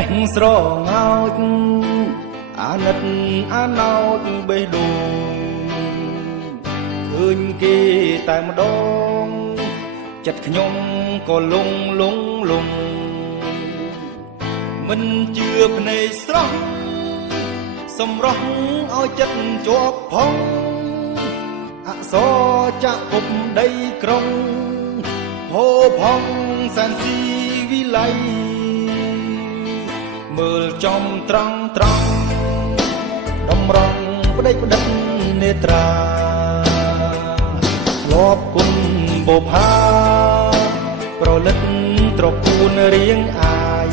េះស្រងោចអាណិតអាណោចបេះដូងឃើញគេតែម្ដងចិត្តខ្ញុំក៏លងមិនជឿភ្នែកស្រស់សម្រស់ឲ្យចិត្តជាប់ផងអក្សរចាក់ពុំដីក្រុងហូរផងសានស៊ីវិល័យមើលចំត្រង់តម្រង់ផ្ដេចផ្ដិតនេត្រាធ្លាប់គុណបុផាប្រលិតត្រពូនរៀងអាយ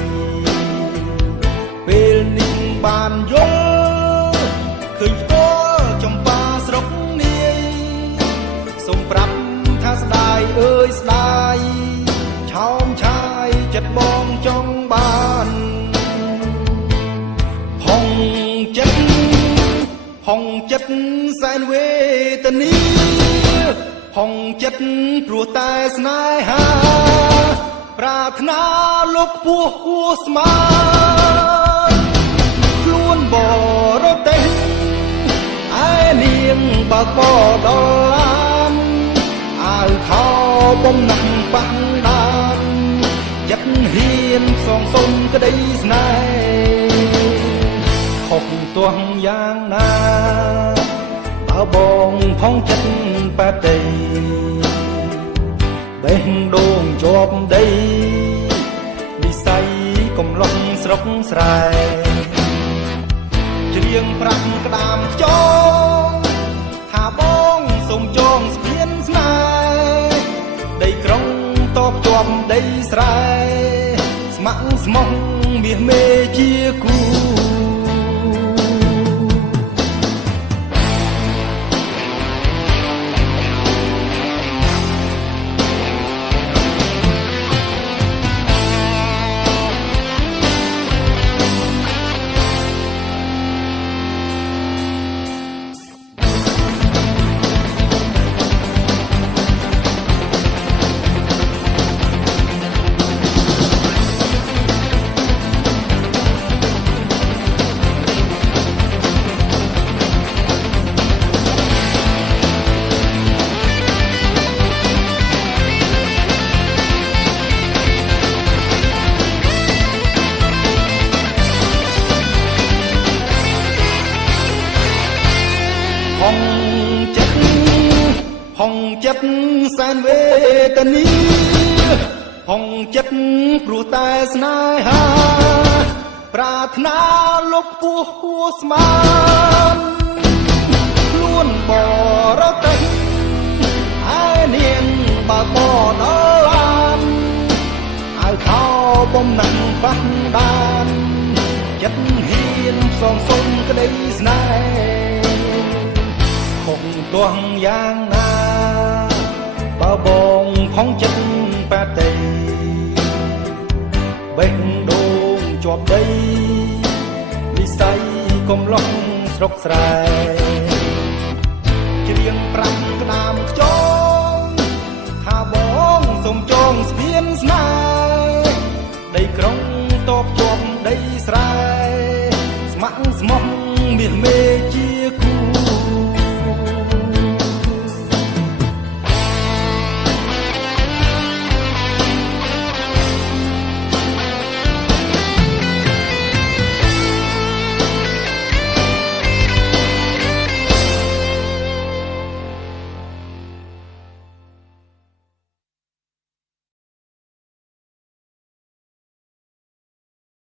ពេលនេះបានយល់ឃើញផ្ទាល់ចំបាស្រុកនាយសូមប្រាប់ថាស្ដាយអើយស្ដាយឆោមឆាយចិត្តបងចង់បានហងចិត្តសែនវេទនាហងចិត្តព្រោះតែស្នេហាប្រាថ្នាលោកពោះគួស្មានខ្លួនបរទេសឯនាងបើកបដល់ឡានអាវខោបំណាំបាំងដានចិត្តហ៊ានសងសុំក្តីស្នេហ៍ខុសទាស់យ៉ាងណាបើបងផងចិត្តបាតីបេះដូងជាប់ដីវិស័យកំឡុងស្រុកស្រែច្រៀងប្រាំក្តាមខ្យងថាបងសូមចងស្ពានស្នេហ៍ដីក្រុងតបជាប់ដីស្រែស្ម័គ្រស្មោះមាសមេជាគូហងចិត្តសែនវេទនាហងចិត្តព្រោះតែស្នេហាប្រាថ្នាលោកពោះគួស្មានខ្លួនបរទេសឯនាងបើកបដល់ឡានអាវខោបំណាំងបាំងដានចិត្តហ៊ានសងសុំក្តីស្នេហ៍ខុសទាស់យ៉ាងណាបើបងផងចិត្តបាតីបេះដូងជាប់ដីវិស័យកំឡុងស្រុកស្រែ